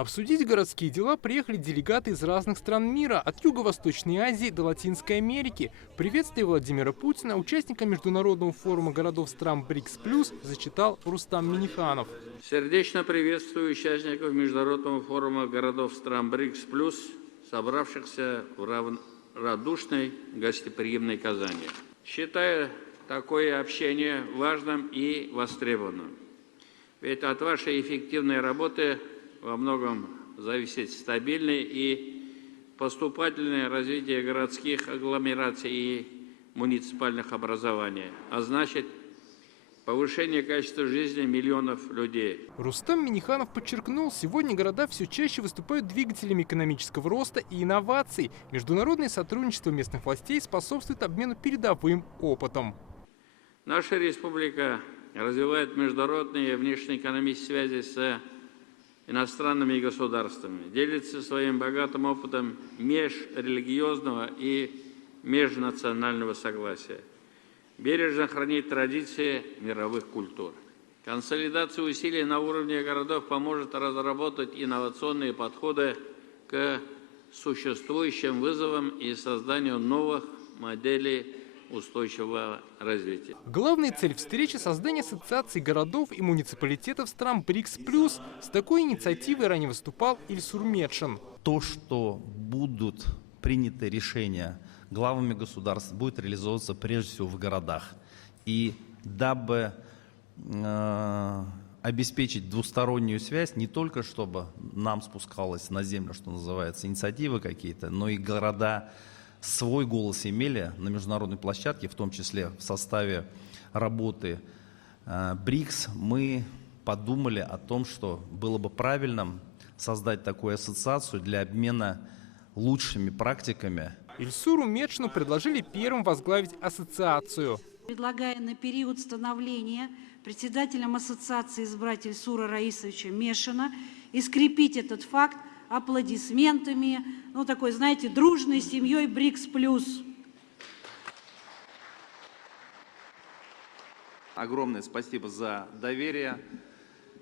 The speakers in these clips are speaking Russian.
Обсудить городские дела приехали делегаты из разных стран мира, от Юго-Восточной Азии до Латинской Америки. Приветствие Владимира Путина участника Международного форума городов стран БРИКС+, зачитал Рустам Минниханов. Сердечно приветствую участников Международного форума городов стран БРИКС+, собравшихся в радушной гостеприимной Казани. Считаю такое общение важным и востребованным. Ведь от вашей эффективной работы во многом зависит стабильное и поступательное развитие городских агломераций и муниципальных образований, а значит, повышение качества жизни миллионов людей. Рустам Минниханов подчеркнул, сегодня города все чаще выступают двигателями экономического роста и инноваций. Международное сотрудничество местных властей способствует обмену передовым опытом. Наша республика развивает международные внешнеэкономические связи с иностранными государствами, делится своим богатым опытом межрелигиозного и межнационального согласия, бережно хранит традиции мировых культур. Консолидация усилий на уровне городов поможет разработать инновационные подходы к существующим вызовам и созданию новых моделей устойчивого развития. Главная цель встречи – создание ассоциаций городов и муниципалитетов стран БРИКС+. С такой инициативой ранее выступал Ильсур Метшин. То, что будут приняты решения главами государств, будет реализовываться прежде всего в городах. И дабы обеспечить двустороннюю связь, не только чтобы нам спускалась на землю, что называется, инициативы какие-то, но и города свой голос имели на международной площадке, в том числе в составе работы БРИКС, мы подумали о том, что было бы правильным создать такую ассоциацию для обмена лучшими практиками. Ильсуру Метшину предложили первым возглавить ассоциацию. Предлагая на период становления председателем ассоциации избрать Ильсура Раисовича Метшина и скрепить этот факт аплодисментами, такой, знаете, дружной семьей БРИКС+. Огромное спасибо за доверие.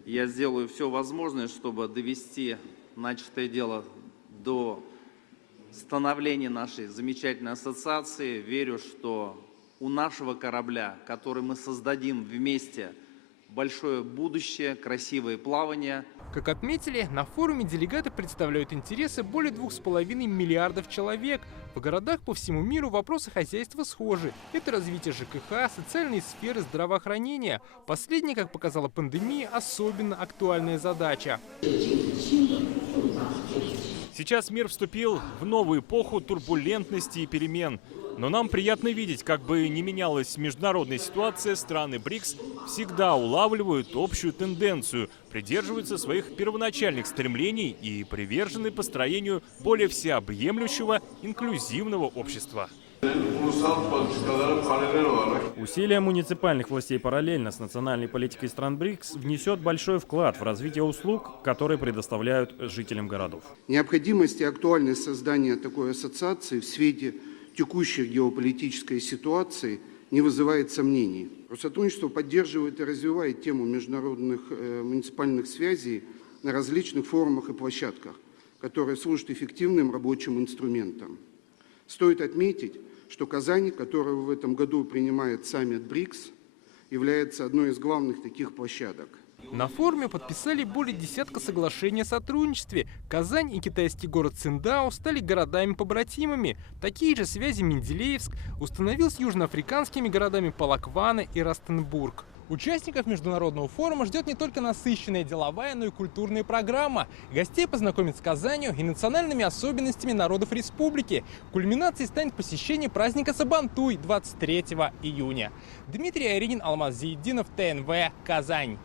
Я сделаю все возможное, чтобы довести начатое дело до становления нашей замечательной ассоциации. Верю, что у нашего корабля, который мы создадим вместе, большое будущее, красивое плавание. Как отметили, на форуме делегаты представляют интересы более 2,5 миллиардов человек. В городах по всему миру вопросы хозяйства схожи. Это развитие ЖКХ, социальные сферы, здравоохранения. Последнее, как показала пандемия, особенно актуальная задача. Сейчас мир вступил в новую эпоху турбулентности и перемен. Но нам приятно видеть, как бы ни менялась международная ситуация, страны БРИКС всегда улавливают общую тенденцию, придерживаются своих первоначальных стремлений и привержены построению более всеобъемлющего инклюзивного общества. Усилия муниципальных властей параллельно с национальной политикой стран БРИКС внесет большой вклад в развитие услуг, которые предоставляют жителям городов. Необходимость и актуальность создания такой ассоциации в свете текущей геополитической ситуации не вызывает сомнений. Россотрудничество поддерживает и развивает тему международных муниципальных связей на различных форумах и площадках, которые служат эффективным рабочим инструментом. Стоит отметить, что Казань, которая в этом году принимает саммит БРИКС, является одной из главных таких площадок. На форуме подписали более десятка соглашений о сотрудничестве. Казань и китайский город Циндао стали городами-побратимами. Такие же связи Менделеевск установил с южноафриканскими городами Полоквана и Растенбург. Участников международного форума ждет не только насыщенная деловая, но и культурная программа. Гостей познакомят с Казанью и национальными особенностями народов республики. Кульминацией станет посещение праздника Сабантуй 23 июня. Дмитрий Айринин, Алмаз Зиеддинов, ТНВ, Казань.